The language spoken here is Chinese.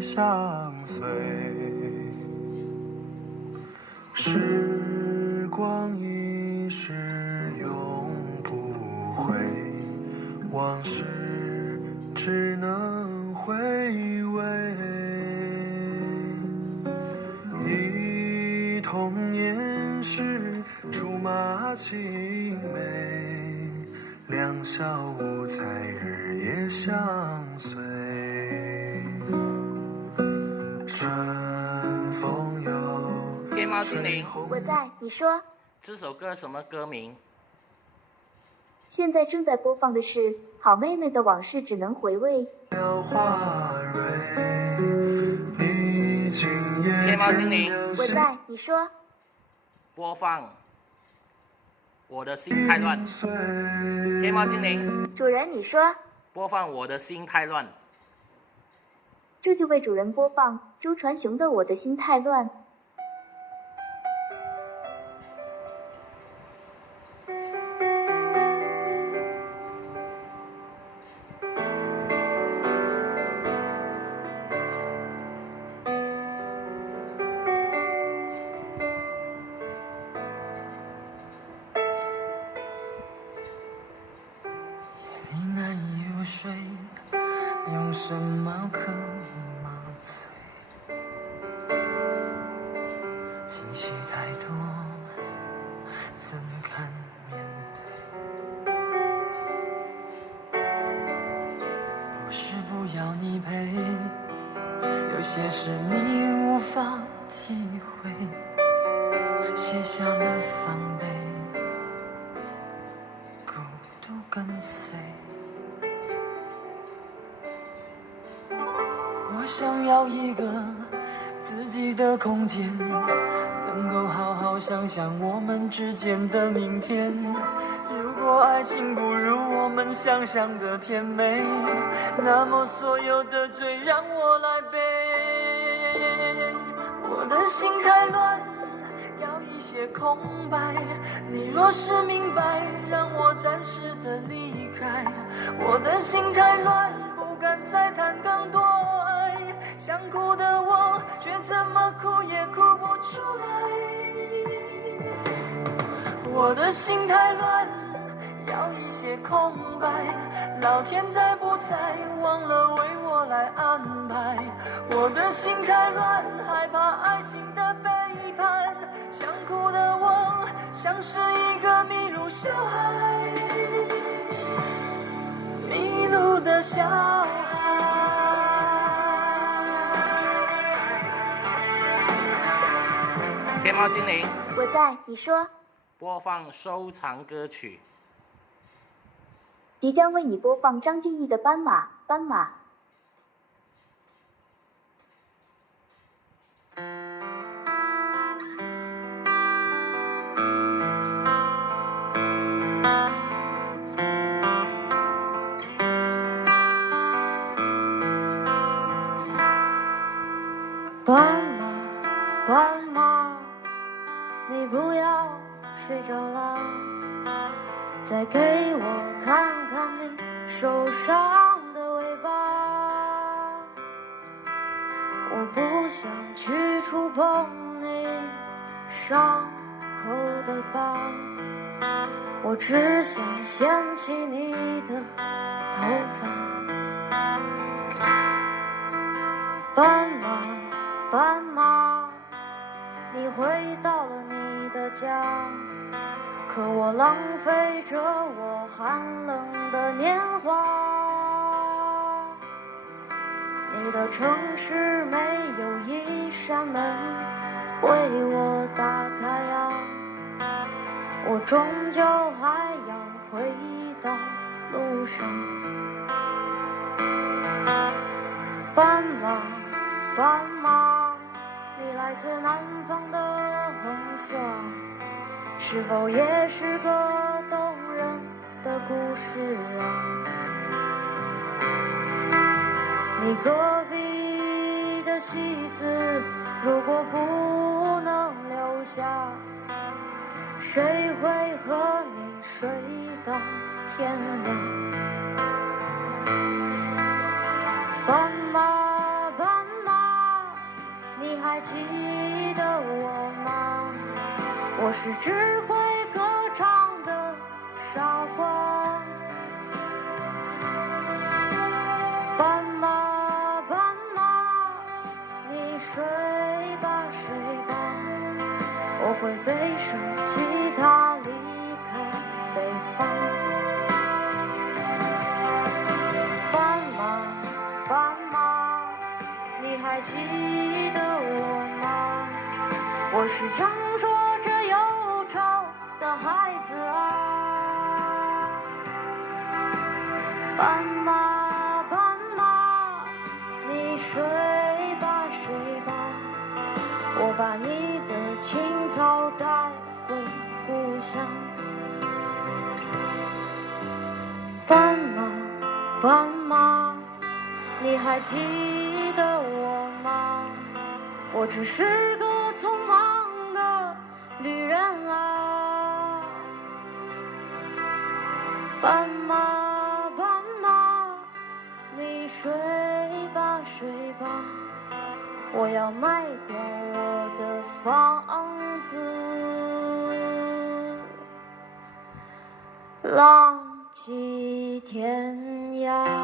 相随。时光一逝永不回，往事只能回味。忆童年时竹马青梅，两小无猜日夜相随。春风又天猫精灵，我在，你说。这首歌什么歌名？现在正在播放的是《好妹妹的往事只能回味》。天猫精灵，我在，你说。播放我的心太乱。天猫精灵，主人你说。播放我的心太乱。这就为主人播放周传雄的《我的心太乱》。你难以入睡，用什么可以麻醉？情绪太多，怎堪面对？不是不要你陪，有些事你无法体会，卸下了防备，孤独跟随。我想要一个自己的空间，能够好好想想我们之间的明天。如果爱情不如我们想象的甜美，那么所有的罪让我来背。我的心太乱，要一些空白，你若是明白，让我暂时的离开。我的心太乱，不敢再谈更多爱，想哭的我却怎么哭也哭不出来。我的心太乱，要一些空白，老天在不在忘了为我来安排。我的心太乱，害怕爱情的背叛，想哭的我像是一个迷路小孩，迷路的小孩。天猫精灵，我在，你说。播放收藏歌曲。即将为你播放张敬义的《斑马》，斑马。斑马，斑马，你不要睡着了，再给我看看你受伤的尾巴。我不想去触碰你伤口的疤，我只想掀起你的头发。斑马，斑马，你回到了你的家，可我浪费着我寒冷的年华。你的城市没有一扇门为我打开啊，我终究还要回到路上。斑马，斑马，你来自南方的红色，是否也是个动人的故事啊？你隔壁的戏子如果不能留下，谁会和你睡到天亮？斑马，斑马，我是只会歌唱的傻瓜。斑马，斑马，你睡吧睡吧，我会背上吉他离开北方。斑马，斑马，你还记得我吗？我是强说着忧愁的孩子啊。斑马，斑马，你睡吧睡吧，我把你的青草带回故乡。斑马，斑马，你还记得我吗？我只是个匆忙的旅人啊。斑马，斑马，你睡吧睡吧，我要卖掉我的房子，浪迹天涯。